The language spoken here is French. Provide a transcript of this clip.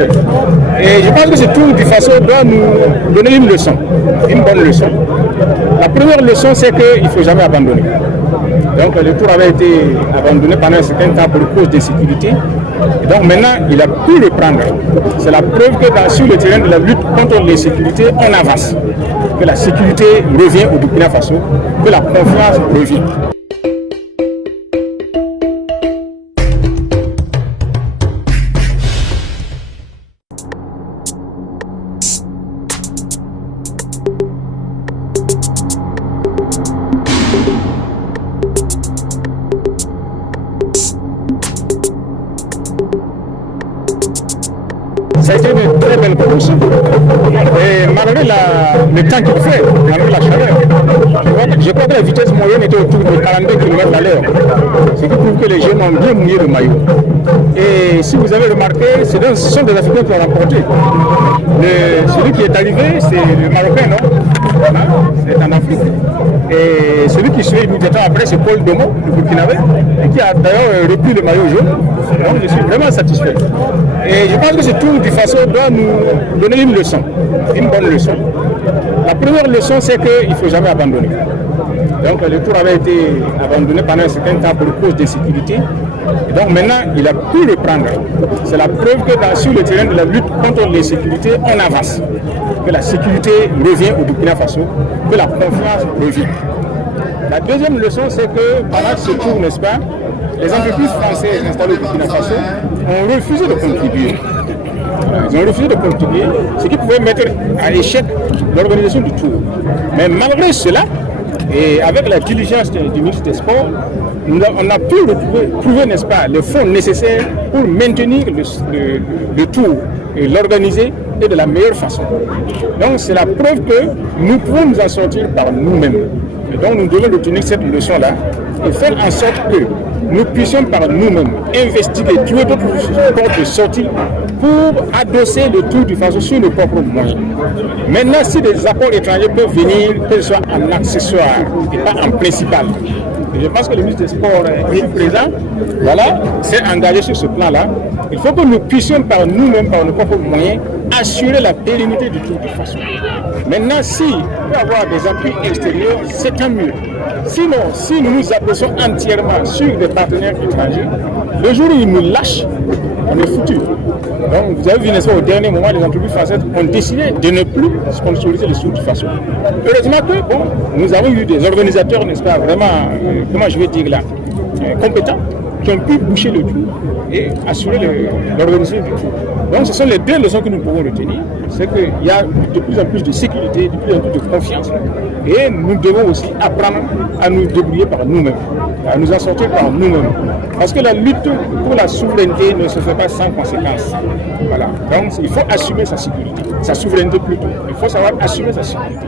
satisfait. Et je pense que ce tour du façon doit nous donner une leçon, une bonne leçon. La première leçon, c'est qu'il ne faut jamais abandonner. Donc le tour avait été abandonné pendant un certain temps pour cause de sécurité. Et donc maintenant, il a pu le prendre. C'est la preuve que sur le terrain de la lutte contre l'insécurité, on avance. Que la sécurité revient au Burkina Faso, que la confiance revient. Ça a été une très belle promotion. Et malgré le temps qu'il fait, malgré la chaleur, je crois que la vitesse moyenne était autour de 42 km à l'heure. Ce qui prouve que les jeunes ont bien mouillé le maillot. Et si vous avez remarqué, ce sont des Africains qui ont remporté. Celui qui est arrivé, c'est le Marocain, non? C'est en Afrique. Et celui qui suit immédiatement après, c'est Paul Domo, le Burkinabé, et qui a d'ailleurs repris le maillot jaune. Donc je suis vraiment satisfait. Et je pense que ce tour du façon doit nous donner une leçon, une bonne leçon. La première leçon, c'est qu'il ne faut jamais abandonner. Donc le tour avait été abandonné pendant un certain temps pour cause de sécurité. Et donc maintenant, il a pu le prendre. C'est la preuve que sur le terrain de la lutte contre l'insécurité, on avance. Que la sécurité revient au Burkina Faso, que la confiance revient. La deuxième leçon, c'est que pendant ce tour, n'est-ce pas, les entreprises françaises installées au Burkina Faso ont refusé de contribuer. Ils ont refusé de contribuer, ce qui pouvait mettre à l'échec l'organisation du tour. Mais malgré cela, et avec la diligence du ministre des Sports, on a pu trouver, n'est-ce pas, les fonds nécessaires pour maintenir le tour et l'organiser et de la meilleure façon. Donc c'est la preuve que nous pouvons nous en sortir par nous-mêmes. Et donc nous devons retenir cette leçon-là et faire en sorte que nous puissions par nous-mêmes investiguer, trouver d'autres portes de sortie pour adosser le tour du façon sur nos propres moyens. Maintenant, si des apports étrangers peuvent venir, que ce soit en accessoire et pas en principal. Et je pense que le ministre des Sports est présent, voilà, s'est engagé sur ce plan-là. Il faut que nous puissions par nous-mêmes, par nos propres moyens, assurer la pérennité du tour du façon. Maintenant, si on peut avoir des appuis extérieurs, c'est tant mieux. Sinon, si nous nous appuyons entièrement sur des partenaires étrangers, le jour où ils nous lâchent, on est foutu. Donc, vous avez vu, n'est-ce pas, au dernier moment, les entreprises françaises ont décidé de ne plus sponsoriser les tours du façon. Heureusement que, bon, nous avons eu des organisateurs, n'est-ce pas, vraiment, comment je vais dire là, compétents, qui ont pu boucher le tout et assurer l'organisation du tout. Donc ce sont les deux leçons que nous pouvons retenir, c'est qu'il y a de plus en plus de sécurité, de plus en plus de confiance, et nous devons aussi apprendre à nous débrouiller par nous-mêmes, à nous en sortir par nous-mêmes. Parce que la lutte pour la souveraineté ne se fait pas sans conséquences. Voilà. Donc il faut assumer sa sécurité, sa souveraineté plutôt. Il faut savoir assumer sa sécurité.